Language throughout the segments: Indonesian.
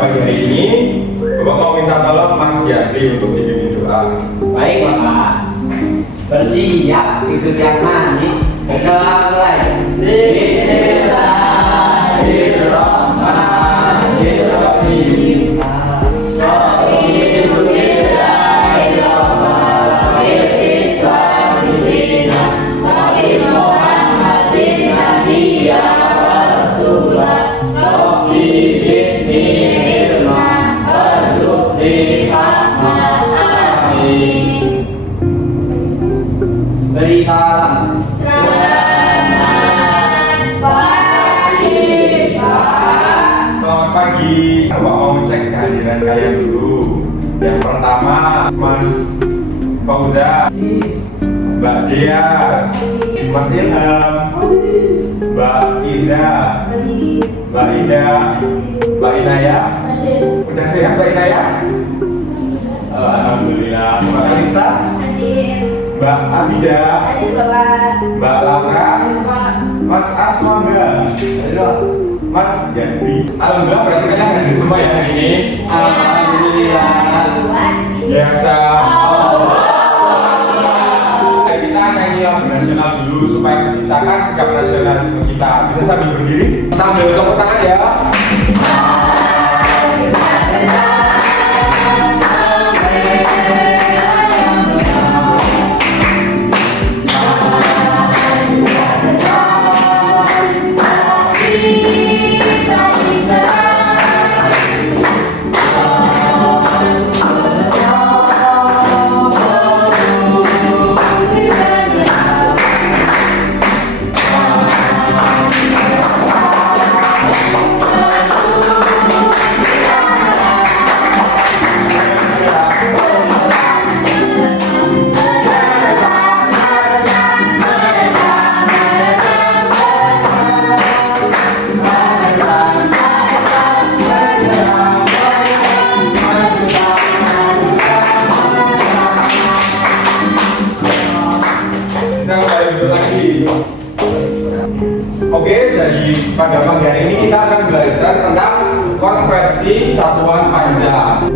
pagi hari ini, Bapak mau minta tolong Mas Yadri untuk dibimbing doa. Baik Bapak, bersiap ikut yang manis. Kita mulai. Bismillahirrahmanirrahim. Beri salam. Selamat pagi, Pak. Selamat pagi. Bapak mau cek kehadiran kalian dulu. Yang pertama, Mas Fauza, Mbak Dias, Mas Ilham, Mbak Iza, Mbak Ida, Mbak Inaya. Udah sehat Mbak Inaya? Alhamdulillah. Mbak Kalista, Mbak Abida, Mbak Laura, Mas Asma, Mas Yandi. Alhamdulillah berarti kalian hadir semua ya hari ini. Alhamdulillah. Biasa. Kita nyanyi lagu nasional dulu supaya menciptakan sikap nasionalisme kita. Bisa sambil berdiri, sambil tepuk tangan ya. Oke, jadi pada pagi hari ini kita akan belajar tentang konversi satuan panjang.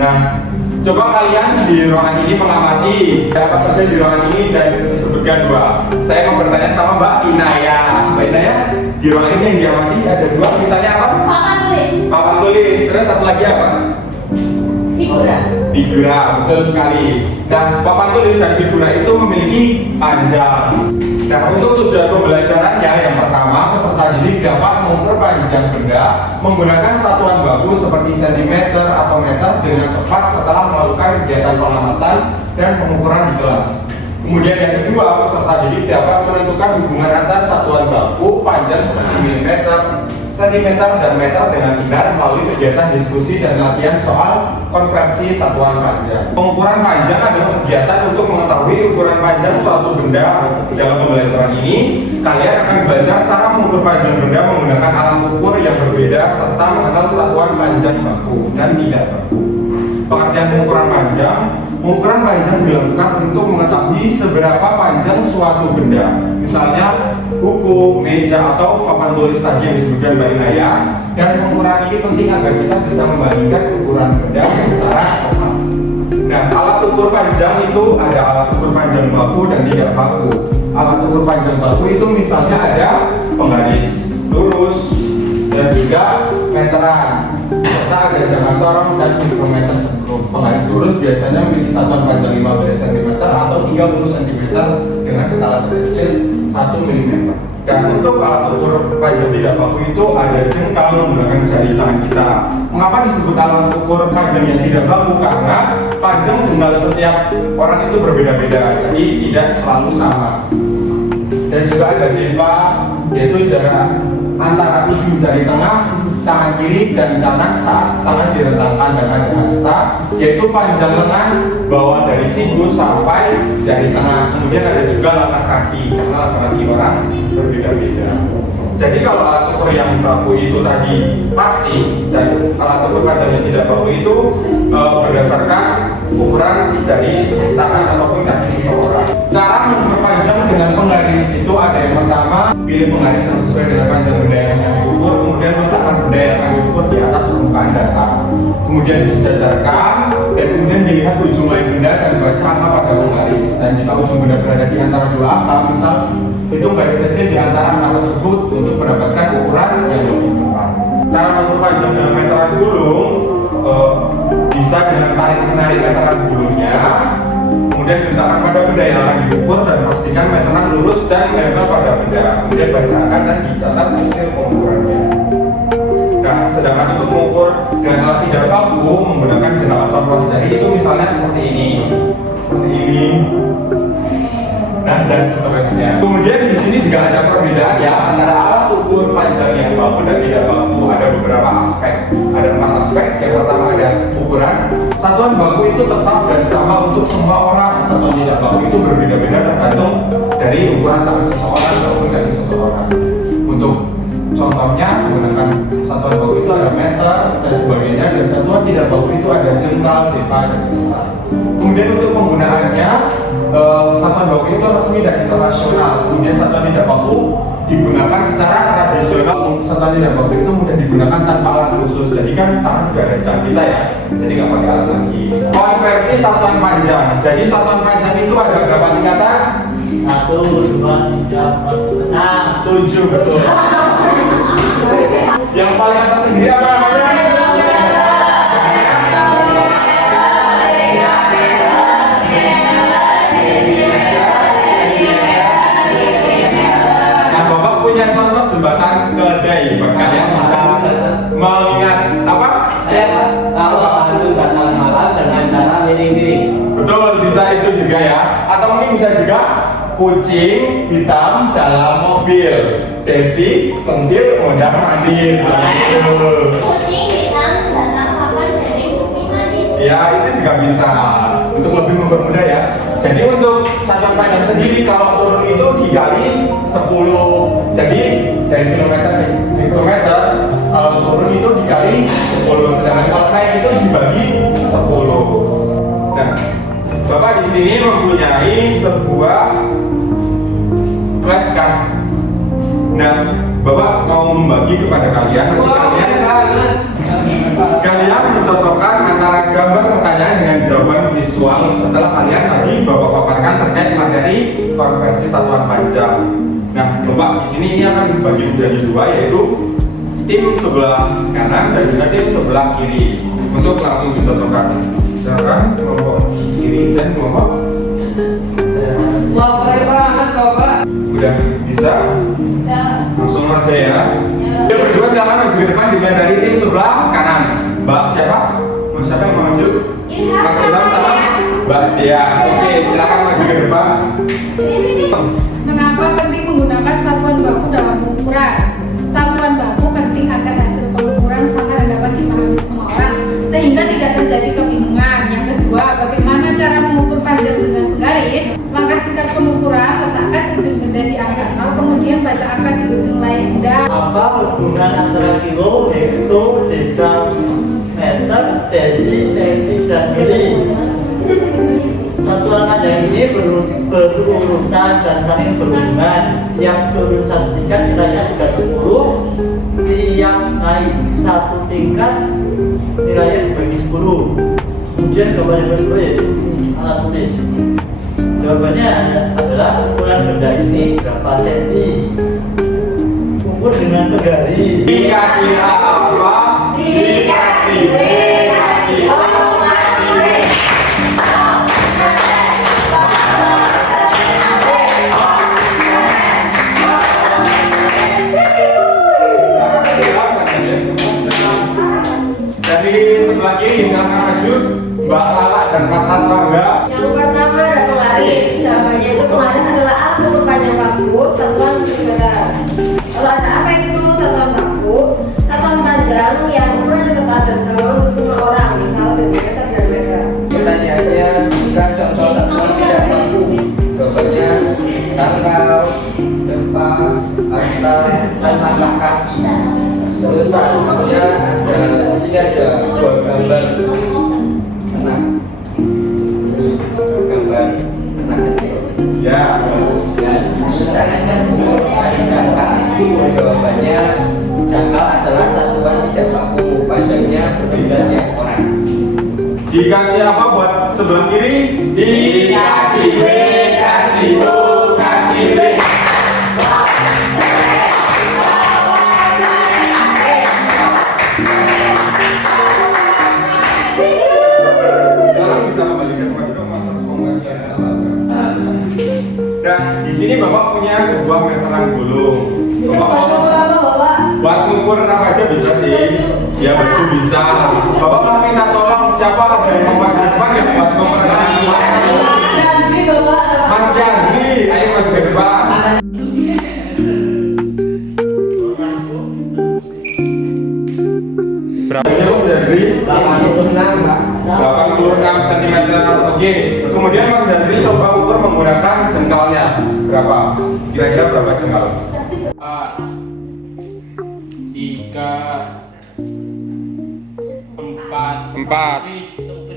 Nah, coba kalian di ruangan ini mengamati apa saja di ruangan ini dan disebutkan dua. Saya mau bertanya sama Mbak Inaya. Mbak Inaya, di ruangan ini yang diamati ada dua, misalnya apa? Papan tulis. Papan tulis. Terus satu lagi apa? Figura. Figura, betul sekali. Nah, papan tulis dan figura itu memiliki panjang. Nah, untuk tujuan pembelajarannya, yang pertama, peserta didik dapat mengukur panjang benda menggunakan satuan baku seperti cm atau meter dengan tepat setelah melakukan kegiatan pengamatan dan pengukuran di kelas. Kemudian yang kedua, peserta didik dapat menentukan hubungan antar satuan baku panjang seperti milimeter, sentimeter, dan meter dengan benar melalui kegiatan diskusi dan latihan soal konversi satuan panjang. Pengukuran panjang adalah kegiatan untuk mengetahui ukuran panjang suatu benda. Dalam pembelajaran ini, kalian akan belajar cara mengukur panjang benda menggunakan alat ukur yang berbeda serta mengenal satuan panjang baku dan tidak baku. Pengertian pengukuran panjang dilakukan untuk mengetahui seberapa panjang suatu benda. Misalnya buku, meja, atau papan tulis tadi yang disebutkan Mbak Inaya. Dan pengukuran ini penting agar kita bisa membandingkan ukuran benda secara tepat. Nah, alat ukur panjang itu ada alat ukur panjang baku dan tidak baku. Alat ukur panjang baku itu misalnya ada penggaris lurus dan juga meteran, serta ada jangka sorong dan mikrometer skrup. Penggaris lurus biasanya memiliki satuan panjang 15 cm atau 30 cm dengan skala terkecil 1 mm. Dan untuk alat ukur panjang tidak baku itu ada jengkal menggunakan jari tangan kita. Mengapa disebut alat ukur panjang yang tidak baku? Karena panjang jengkal setiap orang itu berbeda-beda, jadi tidak selalu sama. Dan juga ada depa, yaitu jarak antara ujung jari tengah, tangan kiri dan kanan saat tangan direntangkan, dan ada hasta, yaitu panjang lengan bawah dari siku sampai jari tengah. Kemudian ada juga latar kaki, karena latar kaki orang berbeda-beda. Jadi kalau alat ukur yang baku itu tadi pasti, dan alat ukur panjang yang tidak baku itu berdasarkan ukuran dari tangan ataupun kaki seseorang. Cara memperpanjang dengan penggaris itu ada yang pertama, pilih penggaris yang sesuai dengan panjang benda yang akan diukur, kemudian letakkan benda yang akan diukur di atas permukaan dan kemudian disejajarkan, dan kemudian dilihat ujung lain benda dan baca angka pada penggaris. Dan jika ujung benda berada di antara dua angka, misal hitung garis kecil di antara angka tersebut untuk mendapatkan ukuran yang lebih tepat. Cara mengukur panjang dengan meteran gulung bisa dengan tarik-menarik meteran gulungnya, kemudian diletakkan pada benda yang akan diukur dan pastikan meteran lurus dan menempel pada benda. Kemudian baca angka dan dicatat hasil pengukurannya. Nah, sedangkan untuk mengukur dengan alat tidak baku menggunakan jari atau ruas jari itu misalnya seperti ini, nah dan seterusnya. Kemudian di sini juga ada perbedaan ya antara alat ukur panjang yang baku dan tidak baku. Ada beberapa aspek, ada 4 aspek. Yang pertama ada ukuran. Satuan baku itu tetap dan sama untuk semua orang. Satuan tidak baku itu berbeda-beda tergantung dari ukuran tangan seseorang maupun kaki seseorang. Untuk contohnya menggunakan satuan baku itu ada meter dan sebagainya, dan satuan tidak baku itu ada jengkal, deka, dan besar. Kemudian untuk penggunaannya, satuan baku itu resmi dan internasional. Kemudian satuan tidak baku digunakan secara tradisional. Satuan tidak baku itu mudah digunakan tanpa alat khusus. Jadi kan tangan juga ada jam kita ya, jadi nggak pakai alat lagi. Konversi satuan panjang. Jadi satuan panjang itu ada berapa tingkatan? 1, 2, 3, 4, 6, 7, betul. Yang paling atas sendiri apa namanya? Nah, Bapak punya contoh jembatan keledai. Kalian bisa mengingat apa? Saya kalau hantu datang malam dengan cara miring-miring. Betul, bisa itu juga ya. Atau mungkin bisa juga kucing hitam dalam mobil. Desi sentil undang mandir. Kucing hitam datang makan daging cumi manis. Ya, itu juga bisa. Untuk lebih mempermudah ya. Jadi untuk satuan panjang sendiri kalau turun itu dikali 10. Jadi dari kilometer ke kilometer, kalau turun itu dikali 10. Sedangkan kalau naik itu dibagi 10. Nah, Bapak di sini mempunyai sebuah flashcard. Nah, Bapak mau membagi kepada kalian. Nanti kalian mencocokkan antara gambar pertanyaan dengan jawaban visual setelah kalian tadi Bapak paparkan terkait materi konversi satuan panjang. Nah, Bapak di sini ini akan dibagi menjadi 2, yaitu tim sebelah kanan dan juga tim sebelah kiri untuk langsung dicocokkan. Sekarang kelompok kiri dan kelompok. Wah, keren banget Bapak. Udah bisa? Bisa. Langsung aja ya. Yang berdua silakan maju ke depan dimulai dari tim sebelah kanan. Mbak siapa? Mbak siapa yang mau maju? Mas Ilham sama Mbak Dia. Oke, silakan maju ke depan. Kenapa penting menggunakan satuan baku dalam pengukuran? Satuan baku penting agar hasil pengukuran sama dan dapat dipahami semua orang, sehingga tidak terjadi kebingungan. Yang kedua, bagaimana cara mengukur panjang dengan garis? Langkah singkat pengukuran, letakkan ujung benda di angka 0, kemudian baca angka di ujung lain benda. Apa hubungan antara kilo, hekto, deka, meter, desi, senti, dan mili? Satuan panjang ini berurutan dan saling berhubungan. Yang turun 1 tingkat nilainya juga 10. Yang naik 1 tingkat nilainya dibagi 10. Kemudian gambar kedua yaitu alat tulis. Jawabannya adalah ukuran benda ini berapa senti. Ukur dengan penggaris. Dikasih apa? Dikasih B, kasih O, kasih B. Dari sebelah kiri silakan maju Mbak Lala dan Mas Asrangga. Yang pertama ada penglaris. Jawabannya itu penglaris adalah alat ukur panjang baku satuan segera. Kalau ada apa itu satuan baku? Satuan panjang yang ukurannya tetap dan sama untuk semua orang, misal sentimeter dan meter. Pertanyaannya sebutkan contoh satuan tidak baku. Jawabannya tanggal, depan, antar, dan langkah kaki. Terus selanjutnya ada di sini ada 2 gambar anak. Gambar anak kecil. Ya. Ya, ini tangannya jangkal. Jawabannya jangkal adalah satuan tidak baku, panjangnya berbeda tiap orang. Dikasih apa buat sebelah kiri? Dikasih B, kasih O, kasih B. Sekarang bisa kembalikan kepada masa pengajian. Nah, di sini Bapak punya sebuah meteran gulung. Buat ngukur apa aja bisa sih. Ya baju bisa. Bapak mau minta tolong siapa dari kompas ke depan ya buat ngukur Mas Jandri, ayo maju ke depan. Berapa Mas Jandri? 86, Pak. 86 cm. Oke. Kemudian Mas Jandri coba ukur menggunakan jengkalnya. Berapa? Kira-kira berapa jengkal? 4.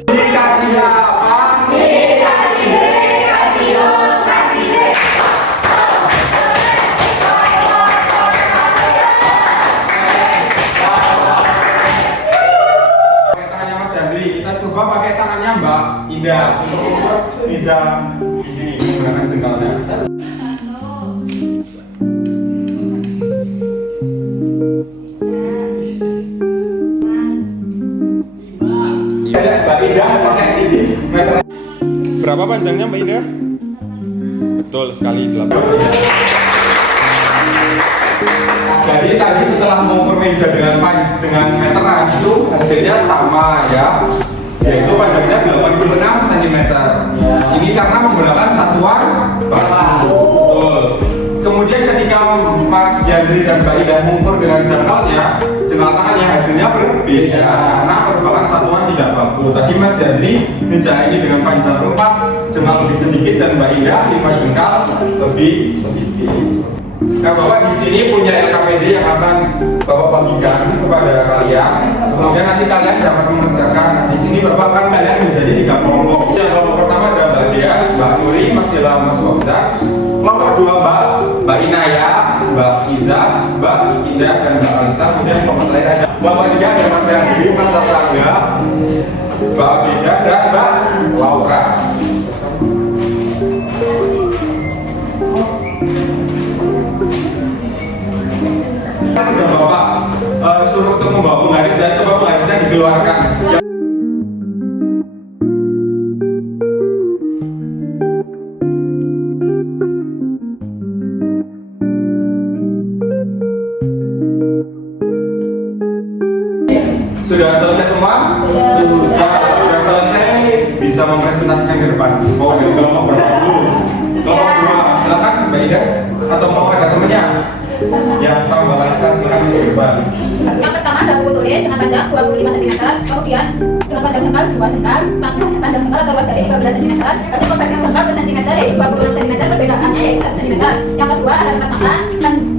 Dikasih apa? Dikasih B, kasih O, kasih B. Pakai tangannya Mas Jandri, kita coba pakai tangannya Mbak Indah untuk ukur meja di sini menggunakan jengkalnya. Mbak Indah pakai ini meter. Berapa panjangnya Mbak Indah? Betul sekali 8. Jadi tadi setelah mengukur meja dengan meteran itu hasilnya sama ya, yaitu panjangnya 86 cm. Ini karena menggunakan satuan batu. Betul. Kemudian ketika Mas Jandri dan Mbak Indah mengukur dengan jengkal tangannya hasilnya berbeda karena merupakan satuan tidak baku. Tadi Mas Jandri meja ini dengan panjang 4 jengkal lebih sedikit dan Mbak Indah 5 jengkal lebih sedikit. Nah, Bapak di sini punya LKPD yang akan Bapak bagikan kepada kalian. Kemudian nanti kalian dapat mengerjakan. Nah, di sini Bapak akan kalian menjadi 3 kelompok. Yang kelompok pertama adalah Mbak Dias, Mbak Nuri, Mas Ila, Mas Wabzak. Kelompok kedua Mbak Inaya, Mbak Iza, Mbak Indah dan Mbak Alisa. Kemudian kelompok terakhir ada kelompok tiga ada Mas Yandri, Mas Sasangga, Mbak Abida dan Mbak Laura. Sudah Bapak suruh untuk membawa penggaris dan coba penggarisnya dikeluarkan. Sudah selesai semua? Sudah selesai, bisa mempresentasikan ke depan. Mau dari kelompok berapa dulu? Kelompok kedua, silakan Mbak Ida. Atau mau ada temennya? Ya, sama Mbak Alisa, silakan ke depan. Yang pertama ada buku tulis dengan panjang 25 cm, kemudian dengan panjang jengkal 2 jengkal, panjang jengkal atau luas jari 13 cm, hasil konversi jengkal ke cm yaitu 26 cm, perbedaannya yaitu 1 cm. Yang kedua ada tempat makan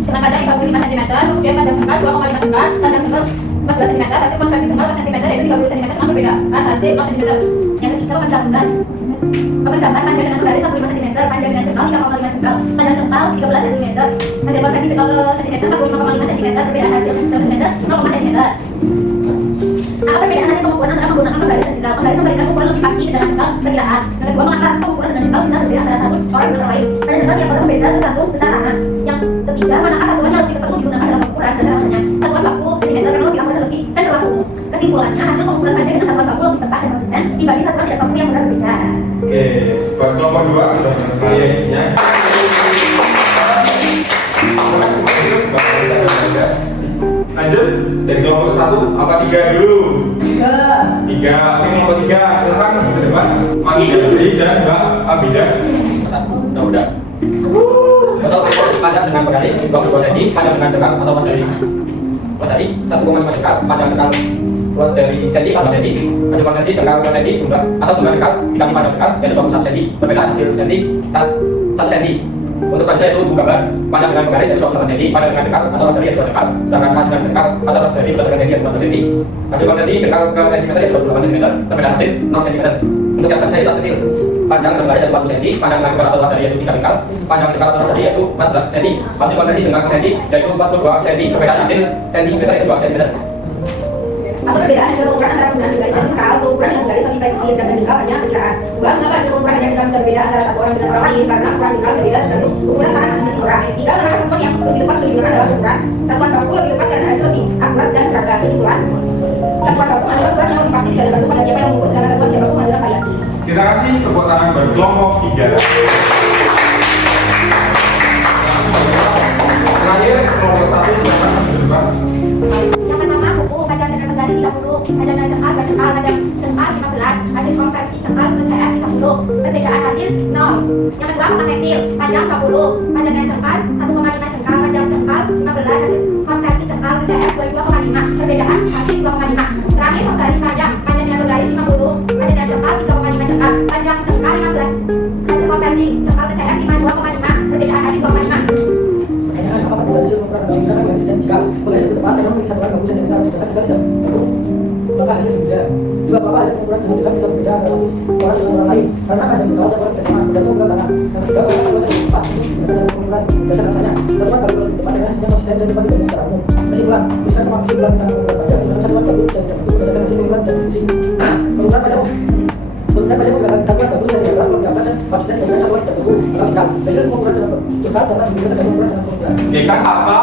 dengan panjang 35 cm, kemudian panjang jengkal 2,5 jengkal, panjang jengkal 14 cm, hasil konversi jengkal ke cm yaitu 30 cm dengan perbedaan hasil 0 cm. Yang ketiga pengambar panjang dengan garis 45 cm, panjang dengan jengkal 3,5 jengkal, panjang jengkal 13 cm, hasil konversi jengkal ke cm 45,5 cm, perbedaan hasil 1 cm 0 cm. Apa perbedaan hasil pengukuran antara menggunakan penggaris dan jengkal? Penggaris memberikan ukuran lebih pasti sedangkan jengkal perkiraan. Yang kedua, mengapa hasil pengukuran dan jengkal bisa berbeda antara satu orang dengan lain? Pada jengkal yang berbeda tergantung besar tangan. Yang ketiga, manakah satuan yang lebih tepat untuk digunakan dalam pengukuran? Sederhananya, satuan baku cm karena lebih aman dan lebih dan berlaku. Kesimpulannya, hasil pengukuran panjang dengan satuan baku lebih tepat dan konsisten dibanding satuan tidak baku yang berbeda. Oke, buat kelompok 2 sudah benar sekali ya isinya. Lanjut dari kelompok 1 apa 3 dulu? 3. Oke, kelompok 3 silakan maju ke depan. Mas Yandri dan Mbak Abida. Udah. Atau panjang dengan penggaris 22 cm, panjang dengan jengkal atau mas jari 1,5 jengkal, panjang jengkal luas jari cm atau cm, hasil konversi jengkal ke cm jumlah atau jumlah jengkal dikali panjang jengkal yaitu 21 cm, perbedaan hasil cm 1 cm. Untuk selanjutnya itu gambar panjang dengan penggaris yaitu 28 cm, panjang dengan jengkal atau luas jari yaitu 2 jengkal, sedangkan panjang jengkal atau luas jari berdasarkan cm yaitu 12 cm. Hasil konversi jengkal ke cm yaitu 28 cm, perbedaan hasil 0 cm. Untuk yang selanjutnya itu hasil panjang dengan garis 40 cm, panjang dengan jengkal atau luas jari yaitu 3 jengkal, panjang jengkal atau luas jari yaitu 14 cm. Hasil konversi jengkal ke cm yaitu 42 cm, perbedaan hasil cm yaitu 2 cm. Apa Apa perbedaan hasil pengukuran antara penggunaan garis dan jengkal? Pengukuran dengan garis lebih presisi sedangkan jengkal hanya perkiraan. Dua, mengapa hasil pengukuran dengan jengkal bisa berbeda antara satu orang dengan orang lain? Karena ukuran jengkal berbeda tergantung ukuran tangan masing-masing orang. Tiga, manakah satuan yang lebih tepat untuk digunakan dalam ukuran? Satuan baku lebih tepat karena hasil lebih akurat dan seragam. Kesimpulan, satuan baku menghasilkan ukuran yang lebih pasti tidak tergantung pada siapa yang mengukur, sedangkan satuan tidak baku menghasilkan variasi. Kita kasih tepuk tangan berkelompok 3. Terakhir kelompok 1 silakan ke depan. Yang pertama, buku panjang dengan penggaris 30, panjang dengan cengkal, panjang cengkal 15, hasil konversi cengkal ke CF 30, perbedaan hasil 0. Yang kedua, kotak pensil, panjang 20, panjang dengan cengkal 1,5 cengkal, panjang cengkal 15, hasil konversi cengkal ke CF 22,5, perbedaan hasil 2,5. Terakhir, penggaris panjang dengan penggaris 50, panjang dengan cengkal 3,5 cengkal, panjang cengkal 15, hasil konversi cengkal ke CF 52,5, perbedaan hasil 2,5. Apakah tidak bisa mengukur atau menggunakan garis dan jengkal? Penggaris lebih tepat karena memiliki satuan baku sentimeter, sedangkan jengkal tidak perlu. Maka hasil berbeda. Dua, apakah hasil pengukuran dengan jengkal bisa berbeda antara orang dengan orang lain? Karena panjang jengkal dan orang tidak sama, tergantung ukuran tangan. Yang ketiga, apakah satuan lebih tepat untuk digunakan dalam pengukuran dasar rasanya? Satuan baku lebih tepat dengan hasilnya konsisten dan dapat dibandingkan secara umum. Kesimpulan, tuliskan kesimpulan tentang pengukuran panjang. Sedangkan satuan baku dan tidak perlu berdasarkan hasil pengukuran dan diskusi. Pengukuran panjang menggunakan satuan baku dan jengkal menggunakan konsisten dengan satuan tidak perlu atau jengkal. Hasil pengukuran dalam jengkal dapat dibandingkan dengan pengukuran dalam pengukuran. Dekas apa?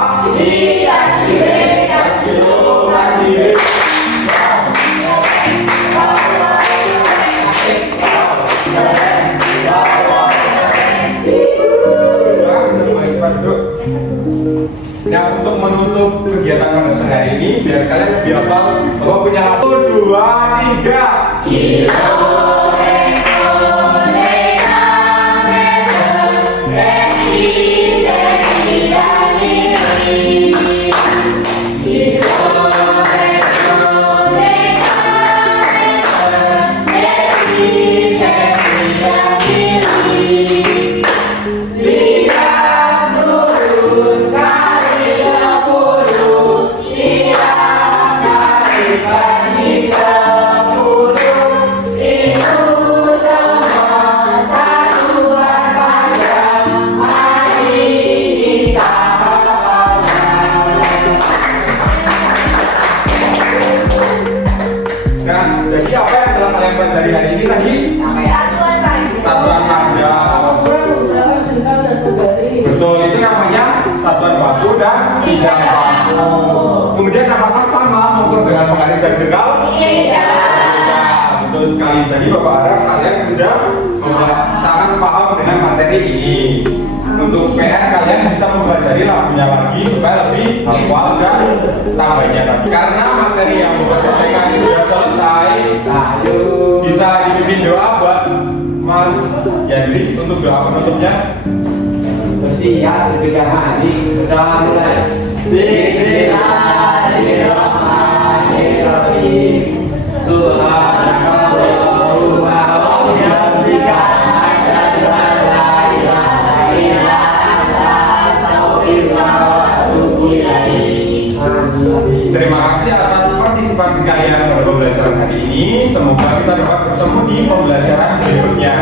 Nah, untuk menutup kegiatan pada sore hari ini, biar kalian lebih hafal bahwa punya 1, 2, 3. Nah, jadi apa yang telah kalian pelajari hari ini tadi? Satuan panjang. Betul, itu namanya satuan baku dan tidak baku. Kemudian apakah sama mengukur dengan penggaris dan jengkal? Tidak. Betul sekali. Jadi Bapak harap kalian sudah sangat paham dengan materi ini. Untuk PR kalian bisa mempelajari lagunya lagi supaya lebih hafal dan tambahnya tadi. Karena materi yang Bapak sampaikan sudah selesai, bisa dipimpin doa buat Mas Yandri untuk doa penutupnya. Bersiap ketika hadis sudah mulai. Bismillahirrahmanirrahim. Subhanallahu wa bihamdika asyhadu an la ilaha illa anta astaghfiruka wa atubu ilaik. Terima kasih atas partisipasi kalian pada pembelajaran hari ini. Semoga kita dapat bertemu di pembelajaran berikutnya.